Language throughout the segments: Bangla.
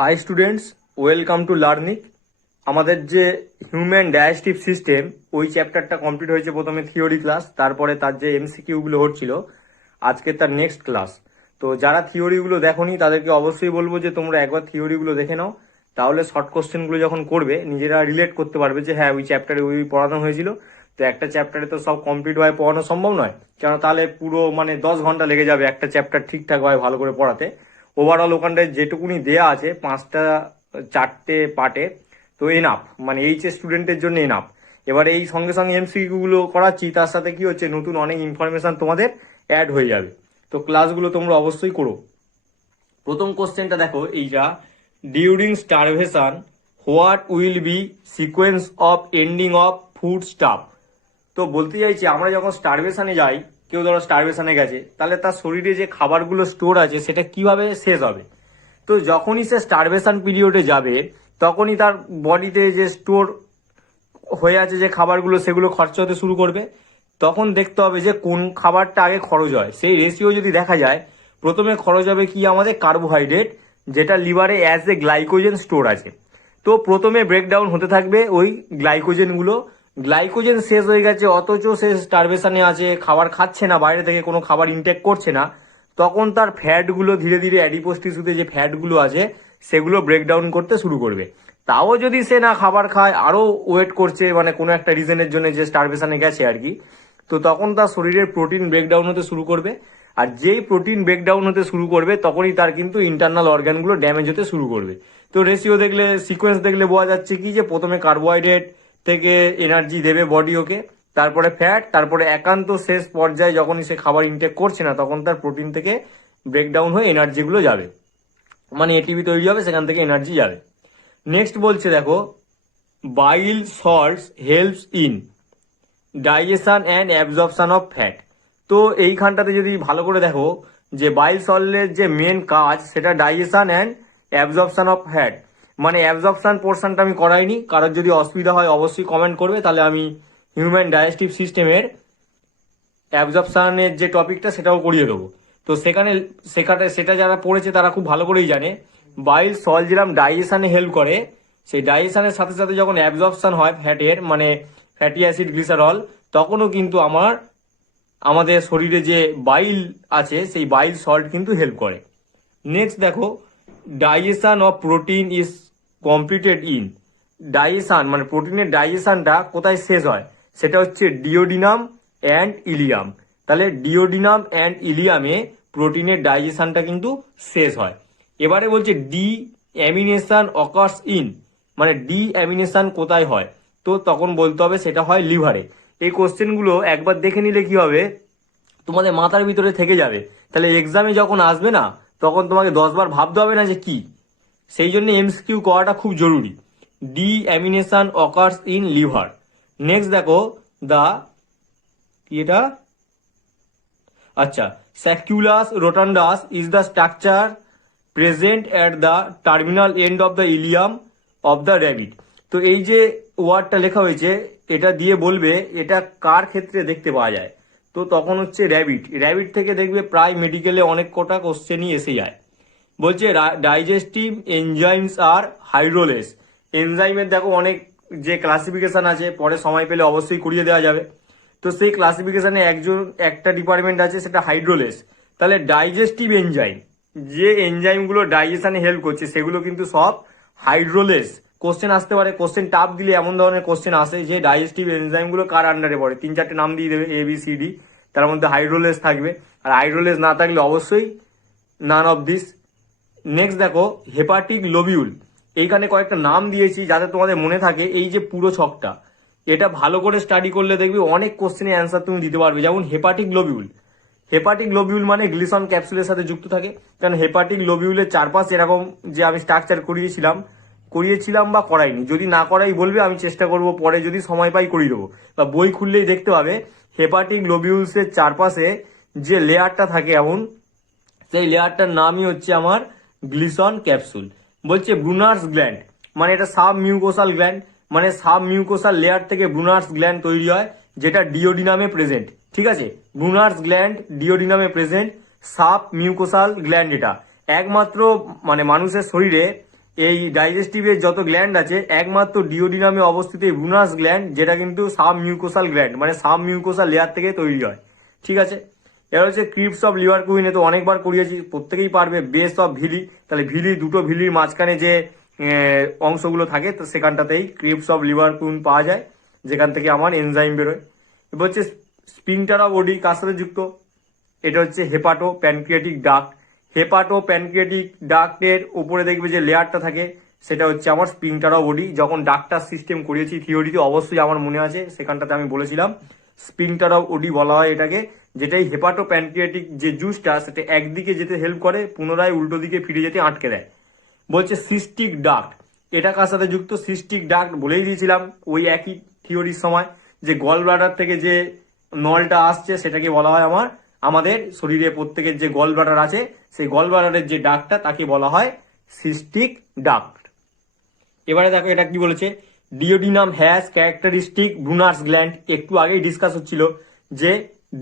High students, welcome to learning. আমাদের যে হিউম্যান ডাইজেস্টিভ সিস্টেম ওই চ্যাপ্টারটা কমপ্লিট হয়েছে। প্রথমে থিওরি ক্লাস, তারপরে তার যে এমসিকিউগুলো হচ্ছিল, আজকে তার নেক্সট ক্লাস। তো যারা থিওরিগুলো দেখোনি তাদেরকে অবশ্যই বলবো যে তোমরা একবার থিওরিগুলো দেখে নাও, তাহলে শর্ট কোশ্চেনগুলো যখন করবে নিজেরা রিলেট করতে পারবে যে হ্যাঁ ওই চ্যাপ্টারে ওই পড়ানো হয়েছিল। তো একটা চ্যাপ্টারে তো সব কমপ্লিট ভাবে পড়ানো সম্ভব নয়, কেন তাহলে পুরো 10 ঘন্টা লেগে যাবে একটা চ্যাপ্টার ঠিকঠাক ভাবে ভালো করে পড়াতে। ওভারঅল ওখানটায় যেটুকুনি দেয়া আছে 4টে পার্টে, তো এনাফ, এইচএস স্টুডেন্টের জন্য এনাফ। এবার এই সঙ্গে সঙ্গে এমসিকিউ গুলো করাচ্ছি, তার সাথে কি হচ্ছে নতুন অনেক ইনফরমেশন তোমাদের অ্যাড হয়ে যাবে। তো ক্লাসগুলো তোমরা অবশ্যই করো। প্রথম কোশ্চেনটা দেখো, এইটা during starvation what will be sequence of ending of food staff. তো বলতে চাইছি আমরা যখন স্টারভেশনে যাই, কেউ ধরো স্টারভেশনে গেছে, তাহলে তার শরীরে যে খাবারগুলো স্টোর আছে সেটা কিভাবে শেষ হবে। তো যখনই সে স্টারভেশন পিরিয়ডে যাবে তখনই তার বডিতে যে স্টোর হয়ে আছে যে খাবারগুলো সেগুলো খরচা হতে শুরু করবে। তখন দেখতে হবে যে কোন খাবারটা আগে খরচ হয়। সেই রেশিও যদি দেখা যায়, প্রথমে খরচ হবে কি আমাদের কার্বোহাইড্রেট, যেটা লিভারে অ্যাজ এ গ্লাইকোজেন স্টোর আছে। তো প্রথমে ব্রেকডাউন হতে থাকবে ওই গ্লাইকোজেনগুলো। গ্লাইকোজেন শেষ হয়ে গেছে, অথচ সে স্টারভেশনে আছে, খাবার খাচ্ছে না, বাইরে থেকে কোনো খাবার ইনটেক করছে না। তখন তার ফ্যাটগুলো ধীরে ধীরে অ্যাডিপোজ টিস্যুতে যে ফ্যাটগুলো আছে সেগুলো ব্রেকডাউন করতে শুরু করবে। তাও যদি সে না খাবার খায়, আরো ওয়েট করছে, কোনো একটা রিজনের জন্য যে স্টারভেশনে গেছে আর কি, তো তখন তার শরীরের প্রোটিন ব্রেকডাউন হতে শুরু করবে। আর যেই প্রোটিন ব্রেকডাউন হতে শুরু করবে তখনই তার কিন্তু ইন্টারনাল অর্গানগুলো ড্যামেজ হতে শুরু করবে। তো রেশিও দেখলে, সিকোয়েন্স দেখলে বোঝা যাচ্ছে কি যে প্রথমে কার্বোহাইড্রেট থেকে এনার্জি দেবে বডি ওকে, তারপরে ফ্যাট, তারপরে একান্ত শেষ পর্যায়ে যখনই সে খাবার ইনটেক করছে না তখন তার প্রোটিন থেকে ব্রেকডাউন হয়ে এনার্জিগুলো যাবে, এটিপি তৈরি হবে, সেখান থেকে এনার্জি যাবে। নেক্সট বলছে দেখো, bile salts helps in digestion and absorption of fat. তো এইখানটাতে যদি ভালো করে দেখো যে বাইল সল্টের যে মেন কাজ সেটা digestion and absorption of fat. Absorption পোর্শনটা আমি করাইনি, কারোর যদি অসুবিধা হয় অবশ্যই কমেন্ট করবে, তাহলে আমি হিউম্যান ডাইজেস্টিভ সিস্টেমের অ্যাবজর্পশনের যে টপিকটা সেটাও করিয়ে দেবো। তো সেটা যারা পড়েছে তারা খুব ভালো করেই জানে বাইল সল্ট যেরকম ডাইজেশনে হেল্প করে, সেই ডাইজেশনের সাথে সাথে যখন অ্যাবজর্পশন হয় ফ্যাটের, ফ্যাটি অ্যাসিড গ্লিসারল, তখনও কিন্তু আমাদের শরীরে যে বাইল আছে সেই বাইল সল্ট কিন্তু হেল্প করে। নেক্সট দেখো, digestion of protein is completed in. Digestion প্রোটিনের ডাইজেশনটা কোথায় শেষ হয়, সেটা হচ্ছে ডিওডিনাম অ্যান্ড ইলিয়াম। তাহলে ডিওডিনাম অ্যান্ড ইলিয়ামে প্রোটিনের ডাইজেশনটা কিন্তু শেষ হয়। এবারে বলছে D amination occurs in, D amination কোথায় হয়, তো তখন বলতে হবে সেটা হয় লিভারে। এই কোশ্চেনগুলো একবার দেখে নিলে কি হবে, তোমাদের মাথার ভিতরে থেকে যাবে। তাহলে এক্সামে যখন আসবে না তখন তোমাকে 10 বার ভাবতে হবে না যে কি। সেই জন্য এমসিকিউ করাটা খুব জরুরি। Deamination occurs in liver. Next দেখো, দা কি এটা, আচ্ছা, sacculus rotundus is the structure present at the terminal end of the ileum of the rabbit. তো এই যে ওয়ার্ডটা লেখা হয়েছে এটা দিয়ে বলবে এটা কার ক্ষেত্রে দেখতে পাওয়া যায়। তো তখন হচ্ছে র্যাবিট থেকে দেখবে প্রায় মেডিকেলে অনেক কটা কোশ্চেনই এসে যায়। বলছে ডাইজেস্টিভ এনজাইমস আর হাইড্রোলেস। এনজাইমের দেখো অনেক যে ক্লাসিফিকেশন আছে, পরে সময় পেলে অবশ্যই করিয়ে দেওয়া যাবে। তো সেই ক্লাসিফিকেশনে একটা ডিপার্টমেন্ট আছে সেটা হাইড্রোলেস। তাহলে ডাইজেস্টিভ এনজাইম, যে এনজাইমগুলো ডাইজেশনে হেল্প করছে সেগুলো কিন্তু সব হাইড্রোলেস। কোশ্চেন আসতে পারে, কোশ্চেন টাফ দিলে এমন ধরনের কোশ্চেন আসে যে ডাইজেস্টিভ এনজাইমগুলো কার আন্ডারে পড়ে, 3-4টে নাম দিয়ে দেবে ABCD, তার মধ্যে হাইড্রোলেস থাকবে। আর হাইড্রোলেস না থাকলে অবশ্যই নান অফ দিস। নেক্সট দেখো, হেপাটিক লোবিউল। এইখানে কয়েকটা নাম দিয়েছি যাতে তোমাদের মনে থাকে। এই যে পুরো ছকটা, এটা ভালো করে স্টাডি করলে দেখবে অনেক কোশ্চেনের অ্যান্সার তুমি দিতে পারবে। যেমন হেপাটিক লোবিউল গ্লিসন ক্যাপসুলের সাথে যুক্ত থাকে। কারণ হেপাটিক লোবিউলের চারপাশ এরকম যে আমি স্ট্রাকচার করিয়েছিলাম বা করাইনি, যদি না করাই বলবে, আমি চেষ্টা করব পরে যদি সময় পাই করিয়ে দেবো, বা বই খুললেই দেখতে পাবে হেপাটিক লোবিউলসের চারপাশে যে লেয়ারটা থাকে এমন, সেই লেয়ারটার নামই হচ্ছে আমার গ্লিসন ক্যাপসুল। বলছে ব্রুনার্স গ্ল্যান্ড, এটা submucosal gland, submucosal layer থেকে ব্রুনার্স গ্ল্যান্ড তৈরি হয়, যেটা ডিওডিনামে প্রেজেন্ট। ঠিক আছে, ব্রুনার্স গ্ল্যান্ড ডিওডিনামে প্রেজেন্ট, সাব মিউকোসাল গ্ল্যান্ড। এটা একমাত্র মানুষের শরীরে এই ডাইজেস্টিভের যত গ্ল্যান্ড আছে একমাত্র ডিওডিনামে অবস্থিত এই ব্রুনাস গ্ল্যান্ড, যেটা কিন্তু সাব মিউকোসাল গ্ল্যান্ড, মানে সাব মিউকোসাল লেয়ার থেকে তৈরি হয়। ঠিক আছে, এবার হচ্ছে ক্রিপস অফ লিভার কুইনে তো অনেকবার করিয়েছি, প্রত্যেকেই পারবে। বেস অফ ভিলি, তাহলে ভিলি দুটো ভিলির মাঝখানে যে অংশগুলো থাকে তো সেখানটাতেই ক্রিপস অফ লিভার কুইন পাওয়া যায়, যেখান থেকে আমার এনজাইম বেরোয়। এবার হচ্ছে স্পিনটার অফ ওডি কার সাথে যুক্ত, এটা হচ্ছে hepatopancreatic duct. Hepatopancreatic ডাক্টের উপরে দেখবে যে লেয়ারটা থাকে, সেটা হচ্ছে আমার স্পিনটার অফ ওডি। যখন ডাক্টার সিস্টেম করিয়েছি থিওরিতে অবশ্যই আমার মনে আছে, সেখানটাতে আমি বলেছিলাম স্পিনটার অফ ওডি বলা হয় এটাকে, যেটাই হেপাটো প্যানক্রিয়াটিক যে জুসটা সেটা একদিকে যেতে হেল্প করে, পুনরায় উল্টো দিকে ফিরে যেতে আটকে দেয়। বলছে সিস্টিক ডাক্ট, এটা কার সাথে যুক্ত? সিস্টিক ডাক্ট বলেই দিয়েছিলাম ওই একই থিওরির সময়, যে গল ব্লাডার থেকে যে নলটা আসছে সেটাকে বলা হয় আমাদের শরীরে প্রত্যেকের যে গল ব্লাডার আছে সেই গল ব্লাডারের যে ডাক্টটা তাকে বলা হয় সিস্টিক ডাক্ট। এবারে দেখো এটা কি বলেছে, duodenum has characteristic Brunner's gland. একটু আগেই ডিসকাস হচ্ছিল যে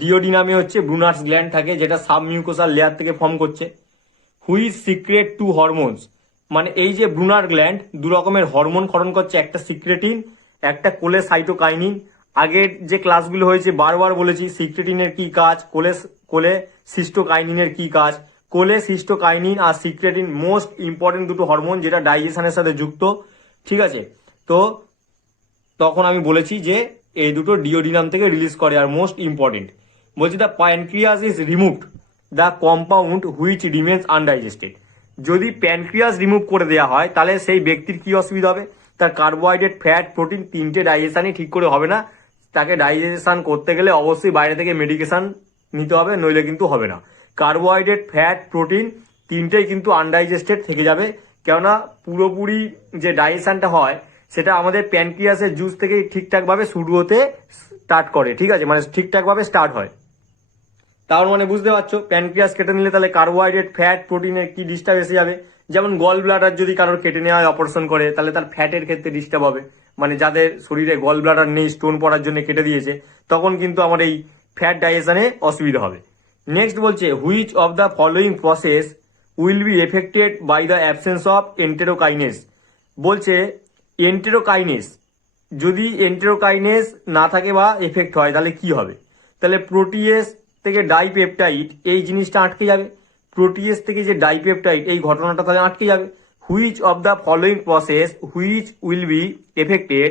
ডিওডিনামে হচ্ছে ব্রুনার্স গ্ল্যান্ড থাকে, যেটা সাব মিউকোসাল লেয়ার থেকে ফর্ম করছে। হুইচ সিক্রেট টু হরমোনস, মানে এই যে ব্রুনার গ্ল্যান্ড দু রকমের হরমোন ক্ষরণ করছে, একটা সিক্রেটিন, একটা কোলেসাইটোকাইনিন। আগের যে ক্লাসগুলো হয়েছে বারবার বলেছি সিক্রেটিনের কি কাজ, কোলেসিস্টোকাইনিনের কি কাজ। কোলেসিস্টোকাইনিন আর সিক্রেটিন মোস্ট ইম্পর্টেন্ট দুটো হরমোন, যেটা ডাইজেশনের সাথে যুক্ত। ঠিক আছে, তো তখন আমি বলেছি যে এই দুটো ডিওডিনাম থেকে রিলিজ করে আর মোস্ট ইম্পর্টেন্ট। বলছি the pancreas is removed the compound which remains undigested. যদি প্যানক্রিয়াস রিমুভ করে দেওয়া হয় তাহলে সেই ব্যক্তির কি অসুবিধা হবে? তার কার্বোহাইড্রেট, ফ্যাট, প্রোটিন তিনটে ডাইজেশনই ঠিক করে হবে না। তাকে ডাইজেশন করতে গেলে অবশ্যই বাইরে থেকে মেডিকেশন নিতে হবে, নইলে কিন্তু হবে না। কার্বোহাইড্রেট, ফ্যাট, প্রোটিন তিনটেই কিন্তু আনডাইজেস্টেড থেকে যাবে, কেননা পুরোপুরি যে ডাইজেশনটা হয় সেটা আমাদের প্যানক্রিয়াসের জুস থেকেই ঠিকঠাকভাবে শুরু হতে স্টার্ট করে। ঠিক আছে, মানে ঠিকঠাকভাবে স্টার্ট হয়। তার মানে বুঝতে পারছো প্যানক্রিয়াস কেটে নিলে তাহলে কার্বোহাইড্রেট, ফ্যাট, প্রোটিনের কি ডিস্টার্ব এসে যাবে। যেমন গল ব্লাডার যদি কারোর কেটে নেওয়া হয় অপারেশন করে, তাহলে তার ফ্যাটের ক্ষেত্রে ডিস্টার্ব হবে। মানে যাদের শরীরে গল ব্লাডার নেই, স্টোন পড়ার জন্য কেটে দিয়েছে, তখন কিন্তু আমার এই ফ্যাট ডাইজেশনে অসুবিধা হবে। নেক্সট বলছে which of the following process will be affected by the absence of enterokinase. বলছে এন্টেরোকাইনেস, যদি এন্টেরোকাইনেস না থাকে বা এফেক্ট হয় তাহলে কি হবে? তাহলে প্রোটিয়েস থেকে ডাইপেপটাইড এই জিনিসটা আটকে যাবে। প্রোটিয়েস থেকে যে ডাইপেপটাইড এই ঘটনাটা তাহলে আটকে যাবে। Which of the following process which will be affected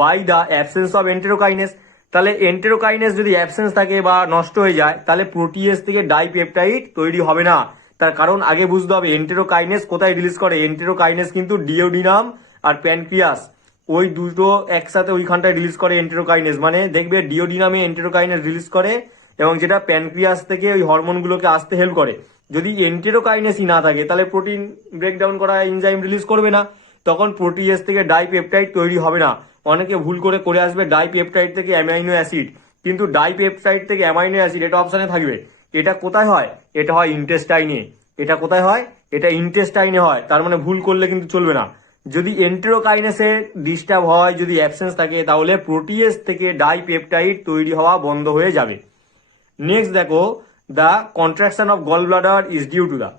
by the absence of enterokinase. তাহলে এন্টেরোকাইনেস যদি অ্যাবসেন্স থাকে বা নষ্ট হয়ে যায় তাহলে প্রোটিয়েস থেকে ডাইপেপটাইড তৈরি হবে না। তার কারণ আগে বুঝতে হবে এন্টেরোকাইনেস কোথায় রিলিজ করে। এন্টেরোকাইনেস কিন্তু ডিওডিনাম আর প্যানক্রিয়াস ওই দুটো একসাথে ওইখানটায় রিলিজ করে এন্টেরোকাইনেস। মানে দেখবে ডিওডিনামে এন্টেরোকাইনেস রিলিজ করে এবং যেটা প্যানক্রিয়াস থেকে ওই হরমোনগুলোকে আসতে হেল্প করে। যদি এন্টেরোকাইনেসই না থাকে তাহলে প্রোটিন ব্রেকডাউন করা এনজাইম রিলিজ করবে না, তখন প্রোটিয়েস থেকে ডাইপেপটাইড তৈরি হবে না। অনেকে ভুল করে আসবে ডাইপেপটাইড থেকে অ্যামাইনো অ্যাসিড, কিন্তু ডাইপেপটাইড থেকে অ্যামাইনো অ্যাসিড এটা অপশনে থাকবে। এটা কোথায় হয়? এটা হয় ইন্টেস্টাইনে। এটা কোথায় হয়? এটা ইন্টেস্টাইনে হয়। তার মানে ভুল করলে কিন্তু চলবে না। যদি এন্টেরোকাইনেসের ডিস্টার্ব হয়, যদি অ্যাবসেন্স থাকে, তাহলে প্রোটিয়েস থেকে ডাইপেপটাইড তৈরি হওয়া বন্ধ হয়ে যাবে। নেক্সট দেখো, the contraction of gallbladder is due to the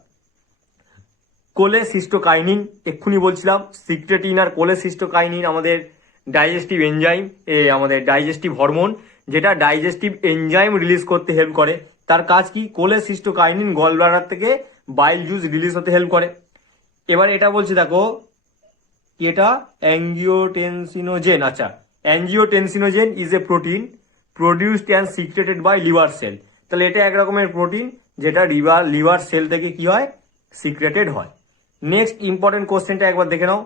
cholecystokinin. এক্ষুনি বলছিলাম সিক্রেটিন আর কোলেসিস্টোকাইনিন আমাদের ডাইজেস্টিভ এনজাইম, আমাদের ডাইজেস্টিভ হরমোন, যেটা ডাইজেস্টিভ এনজাইম রিলিজ করতে হেল্প করে। তার কাজ কি? কোলেসিস্টোকাইনিন গল ব্লাডার থেকে বাইল জুস রিলিজ হতে হেল্প করে। এবার এটা বলছি দেখো, এটা অ্যাঞ্জিওটেনসিনোজেন। আচ্ছা, angiotensinogen is a protein produced and secreted by liver cell. তাহলে এটা এক রকমের প্রোটিন যেটা লিভার সেল থেকে কি হয়? সিক্রেটেড হয়। নেক্সট ইম্পর্টেন্ট কোশ্চেনটা একবার দেখে নাও,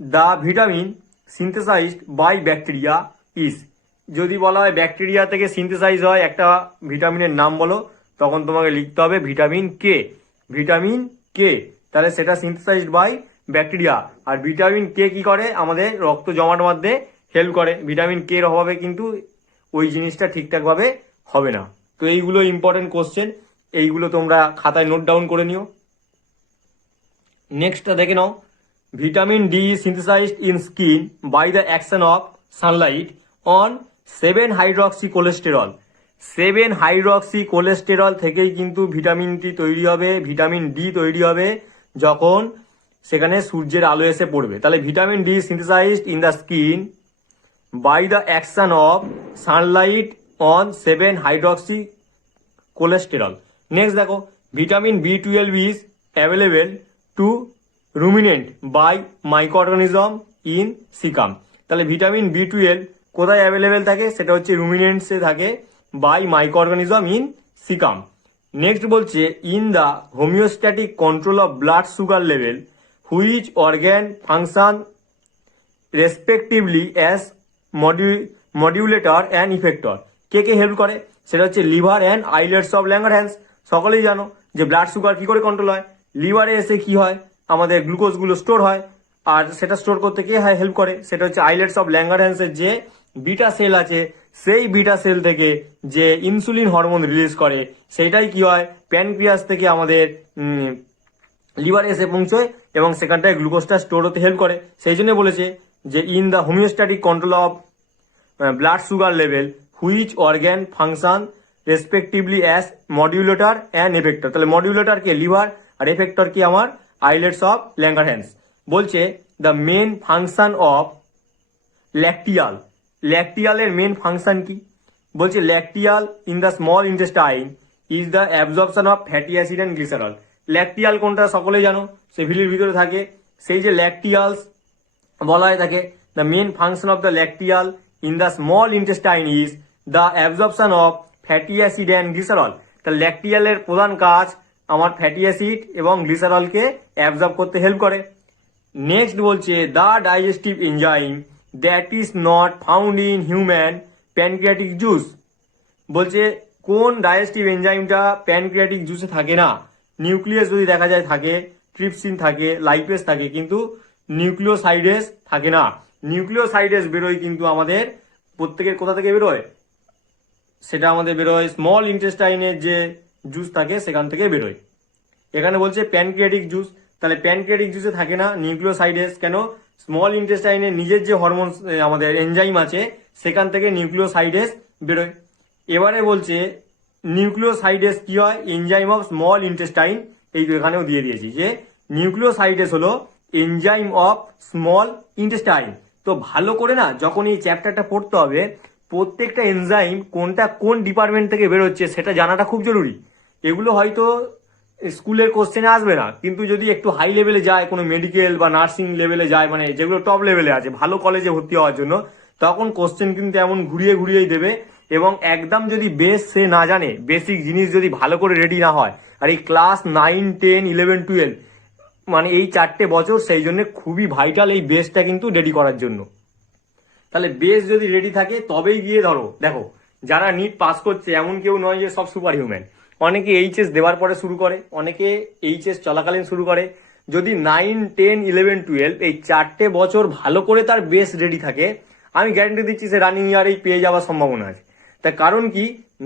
the vitamin synthesised by bacteria is. যদি বলা হয় ব্যাকটেরিয়া থেকে সিনথেসাইজ হয় একটা ভিটামিনের নাম বলো, তখন তোমাকে লিখতে হবে ভিটামিন কে। ভিটামিন কে, তাহলে সেটা সিনথেসাইজড বাই ব্যাকটেরিয়া। আর ভিটামিন কে কি করে? আমাদের রক্ত জমাট বাঁধতে হেল্প করে। ভিটামিন কে এর অভাবে কিন্তু ওই জিনিসটা ঠিকঠাকভাবে হবে না। তো এইগুলো ইম্পর্টেন্ট কোশ্চেন, এইগুলো তোমরা খাতায় নোট ডাউন করে নিও। নেক্সটটা দেখে নাও, vitamin D synthesised in skin by the action of sunlight on 7 hydroxy cholesterol. 7 hydroxy cholesterol থেকেই কিন্তু ভিটামিন ডি তৈরি হবে, ভিটামিন ডি তৈরি হবে যখন সেখানে সূর্যের আলো এসে পড়বে। তাহলে vitamin D synthesised in the skin by the action of sunlight on 7 hydroxy cholesterol. Next দেখো, vitamin B 12 is available to ruminant by microorganism in caecum. তাহলে ভিটামিন বি 12 কোথায় অ্যাভেলেবেল থাকে? সেটা হচ্ছে রুমিনেন্টসে থাকে by microorganism in caecum. Next বলছে in the homeostatic control of blood sugar level which organ function respectively as modulator and effector. কে হেল্প করে? সেটা হচ্ছে liver and islets of Langerhans. সকলেই জানো যে ব্লাড সুগার কি করে কন্ট্রোল হয়? লিভারে এসে কি হয়, আমাদের গ্লুকোজগুলো স্টোর হয়, আর সেটা স্টোর করতে কে হেল্প করে? সেটা হচ্ছে আইলেটস অফ ল্যাঙ্গারহ্যান্সের যে বিটা সেল আছে, সেই বিটা সেল থেকে যে ইনসুলিন হরমোন রিলিজ করে, সেইটাই কি হয়, প্যানক্রিয়াস থেকে আমাদের লিভারে এসে পৌঁছয় এবং সেখানটায় গ্লুকোজটা স্টোর হতে হেল্প করে। সেই জন্য বলেছে যে in the homeostatic control of blood sugar level which organ function respectively as modulator and effector. তাহলে মডিউলেটর কে? লিভার, আর এফেক্টর কি? আমার আইলেটস অফ ল্যাঙ্গারহ্যান্স। বলছে the main function of lacteal. ল্যাকটিয়ালের মেন ফাংশন কি? বলছে lacteal in the small intestine is the absorption of fatty acid and glycerol. Lacteal কোনটা? সকলেই জানো, সেভিলির ভিতরে থাকে। সেই যে ল্যাকটিয়ালস বলা হয়ে থাকে, the main function of the lacteal in the small intestine is the absorption of fatty acid and glycerol. তাহলে ল্যাকটিয়ালের প্রধান কাজ আমার ফ্যাটি অ্যাসিড এবং গ্লিসারলকে অ্যাবজর্ব করতে হেল্প করে। নেক্সট বলছে the digestive enzyme that is not found in human pancreatic juice. বলছে কোন ডাইজেস্টিভ এনজাইমটা প্যানক্রিয়াটিক জুসে থাকে না? নিউক্লিয়াস যদি দেখা যায় থাকে, ট্রিপসিন থাকে, লাইপেস থাকে, কিন্তু নিউক্লিওসাইডেস থাকে না। নিউক্লিওসাইডেস বেরোয় কিন্তু আমাদের প্রত্যেকের কোথা থেকে বেরোয়? সেটা আমাদের বেরোয় স্মল ইন্টেস্টাইনের যে জুস থাকে সেখান থেকে বেরোয়। এখানে বলছে প্যানক্রিয়াটিক জুস, তাহলে প্যানক্রিয়াটিক জুসে থাকে না নিউক্লিওসাইডেস। কেন? স্মল ইন্টেস্টাইনের নিজের যে হরমোন আমাদের এনজাইম আছে সেখান থেকে নিউক্লিওসাইডেস বেরোয়। এবারে বলছে নিউক্লিওসাইডেস কি হয়? Enzyme of small intestine. এই তো এখানেও দিয়ে দিয়েছি যে নিউক্লিওসাইডেস হলো এনজাইম অফ স্মল ইন্টেস্টাইন। তো ভালো করে না যখন এই চ্যাপ্টারটা পড়তে হবে, প্রত্যেকটা এনজাইম কোনটা কোন ডিপার্টমেন্ট থেকে বেরোচ্ছে সেটা জানাটা খুব জরুরি। এগুলো হয়তো স্কুলের কোশ্চেনে আসবে না, কিন্তু যদি একটু হাই লেভেলে যায়, কোনো মেডিকেল বা নার্সিং লেভেলে যায়, মানে যেগুলো টপ লেভেলে আছে ভালো কলেজে ভর্তি হওয়ার জন্য, তখন কোশ্চেন কিন্তু এমন ঘুরিয়ে ঘুরিয়েই দেবে। এবং একদম যদি বেস সে না জানে, বেসিক জিনিস যদি ভালো করে রেডি না হয়, আর এই ক্লাস 9, 10, 11, 12 মানে এই 4টে বছর সেই জন্য খুবই ভাইটাল এই বেসটা কিন্তু রেডি করার জন্য। তাহলে বেস যদি রেডি থাকে তবেই গিয়ে ধরো, দেখো যারা নিট পাস করছে এমন কেউ নয় যে সব সুপার হিউম্যান। অনেকে এইচএস দেওয়ার পরে শুরু করে, অনেকে এইচএস চলাকালীন শুরু করে। যদি 9, 10, 11, 12 এই 4টে বছর ভালো করে তার বেস রেডি থাকে, আমি গ্যারান্টি দিচ্ছি সে রানিং ইয়ারেই পেয়ে যাওয়ার সম্ভাবনা আছে। তার কারণ কি,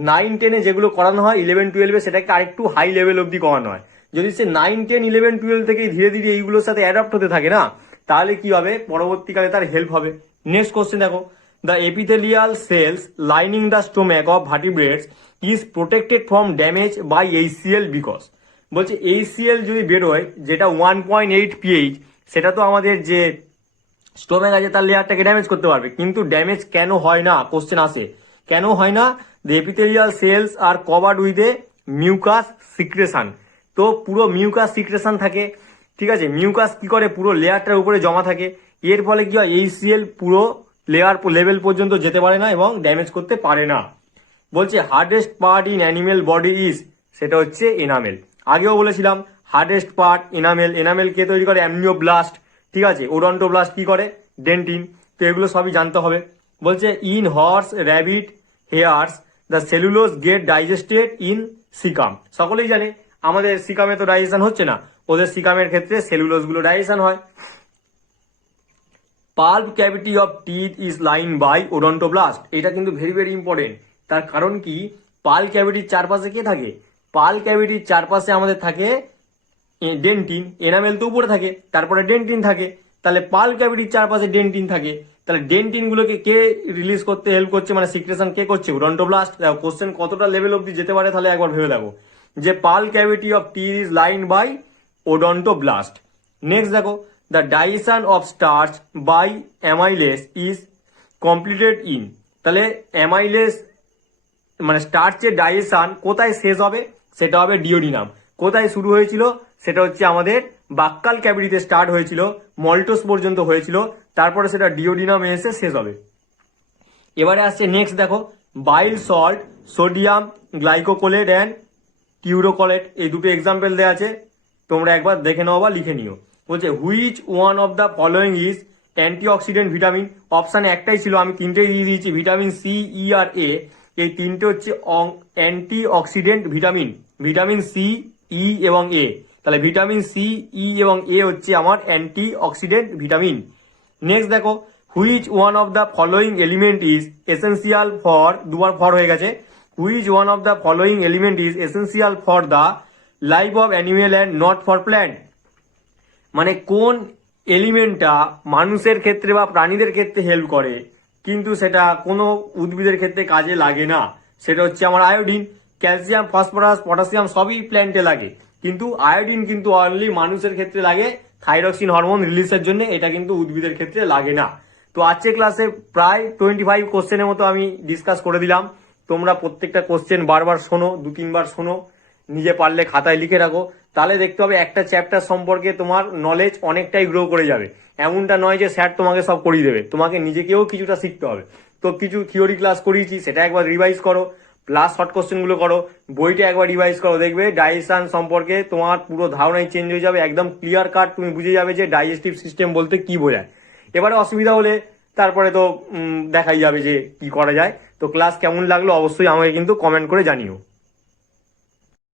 9, 10-এ যেগুলো করানো হয় 11, 12-এ সেটাকে আরেকটু হাই লেভেল অব্দি করানো হয়। যদি সে 9, 10, 11, 12 থেকে ধীরে ধীরে এইগুলোর সাথে অ্যাডাপ্ট হতে থাকে না, তাহলে কি হবে, পরবর্তীকালে তার হেল্প হবে। নেক্সট কোশ্চেন দেখো, the epithelial cells lining the stomach of vertebrates is protected from damage by HCl because. বলছে এইচসিএল যদি বেরোয়, যেটা 1.8 pH, সেটা তো আমাদের যে স্টোম্যাক আছে তার লেয়ারটাকে ড্যামেজ করতে পারবে, কিন্তু ড্যামেজ কেন হয় না? কোশ্চেন আসে কেন হয় না? The epithelial cells are covered with a mucus secretion. তো পুরো মিউকাস সিক্রেশন থাকে, ঠিক আছে। মিউকাস কি করে, পুরো লেয়ারটার উপরে জমা থাকে। এর ফলে কি হয়, এইচসিএল পুরো লেয়ার লেভেল পর্যন্ত যেতে পারে না এবং ড্যামেজ করতে পারে না। বলছে hardest part in animal body is, সেটা হচ্ছে এনামেল। আগেও বলেছিলাম হার্ডেস্ট পার্ট এনামেল। এনামেল কে তৈরি করে? অ্যামনিওব্লাস্ট, ঠিক আছে। ওডন্টোব্লাস্ট কি করে? ডেন্টিন। তো এগুলো সবই জানতে হবে। বলছে in horse, rabbit, hares the cellulose get digested in caecum. সকলেই জানে আমাদের সিকামে তো ডাইজেশন হচ্ছে না, ওদের সিকামের ক্ষেত্রে সেলুলোজ গুলো ডাইজেশন হয়। Pulp cavity of teeth is line by odontoblast. এটা কিন্তু ভেরি ভেরি ইম্পর্টেন্ট। তার কারণ কি, পাল ক্যাভিটির চারপাশে কে থাকে? পাল ক্যাভিটির চারপাশে আমাদের থাকে ডেন্টিন। এনামেল তো উপরে থাকে, তারপরে ডেন্টিন থাকে। তাহলে পাল ক্যাভিটির চারপাশে ডেন্টিন থাকে, তাহলে ডেন্টিন গুলোকে কে রিলিজ করতে হেল্প করছে, মানে সিক্রেশন কে করছে? ওডন্টোব্লাস্ট। কোশ্চেন কতটা লেভেল অব্দি যেতে পারে তাহলে একবার ভেবে দেখো, যে pulp cavity of teeth is line by odontoblast. Next দেখো, the digestion of starch by amylase is completed in. তাহলে অ্যামাইলেস মানে স্টার্চের ডাইজেশন কোথায় শেষ হবে, সেটা হবে ডিওডিনাম। কোথায় শুরু হয়েছিল, সেটা হচ্ছে আমাদের বাক্কাল ক্যাভিটিতে স্টার্ট হয়েছিল, মল্টোস পর্যন্ত হয়েছিল, তারপরে সেটা ডিওডিনামে এসে শেষ হবে। এবারে আসছে নেক্সট দেখো, bile salt, sodium glycocholate and টিউরোকলেট, এই দুটো এক্সাম্পল দেওয়া আছে, তোমরা একবার দেখে নাও বা লিখে নিও। বলছে which one of the following is antioxidant vitamin. অপশানে একটাই ছিল, আমি তিনটেই দিয়ে দিয়েছি, ভিটামিন সি, ই আর এ। এই তিনটে হচ্ছে antioxidant vitamin, vitamin C, E এবং এ। তাহলে ভিটামিন সি, ই এবং এ হচ্ছে আমার অ্যান্টি অক্সিডেন্ট ভিটামিন। নেক্সট দেখো, which one of the following element is essential for, দুবার ফর হয়ে গেছে, which one of the following element is essential for the life of animal and not for plant. মানে কোন এলিমেন্টটা মানুষের ক্ষেত্রে বা প্রাণীদের ক্ষেত্রে হেল্প করে কিন্তু সেটা কোনো উদ্ভিদের ক্ষেত্রে কাজে লাগে না, সেটা হচ্ছে আমার আয়োডিন। ক্যালসিয়াম, ফসফরাস, পটাশিয়াম সবই প্ল্যান্টে লাগে, কিন্তু আয়োডিন কিন্তু অনলি মানুষের ক্ষেত্রে লাগে থাইরক্সিন হরমোন রিলিজের জন্য, এটা কিন্তু উদ্ভিদের ক্ষেত্রে লাগে না। তো আজকে ক্লাসে প্রায় 25 কোশ্চেনের মতো আমি ডিসকাস করে দিলাম। তোমরা প্রত্যেকটা কোশ্চেন বারবার শোনো, 2-3 বার শোনো, নিজে পারলে খাতায় লিখে রাখো, তাহলে দেখতে হবে একটা চ্যাপ্টার সম্পর্কে তোমার নলেজ অনেকটাই গ্রো করে যাবে। এমনটা নয় যে স্যার তোমাকে সব করিয়ে দেবে, তোমাকে নিজেকেও কিছুটা শিখতে হবে। তো কিছু থিওরি ক্লাস করিয়েছি, সেটা একবার রিভাইজ করো, প্লাস শর্ট কোশ্চেনগুলো করো, বইটা একবার রিভাইজ করো, দেখবে ডাইজেশন সম্পর্কে তোমার পুরো ধারণাই চেঞ্জ হয়ে যাবে, একদম ক্লিয়ার কাট তুমি বুঝে যাবে যে ডাইজেস্টিভ সিস্টেম বলতে কি বোঝায়। এবারে অসুবিধা হলে তারপরে তো দেখাই যাবে যে কি করা যায়। তো ক্লাস কেমন লাগলো অবশ্যই আমাকে কিন্তু কমেন্ট করে জানিও।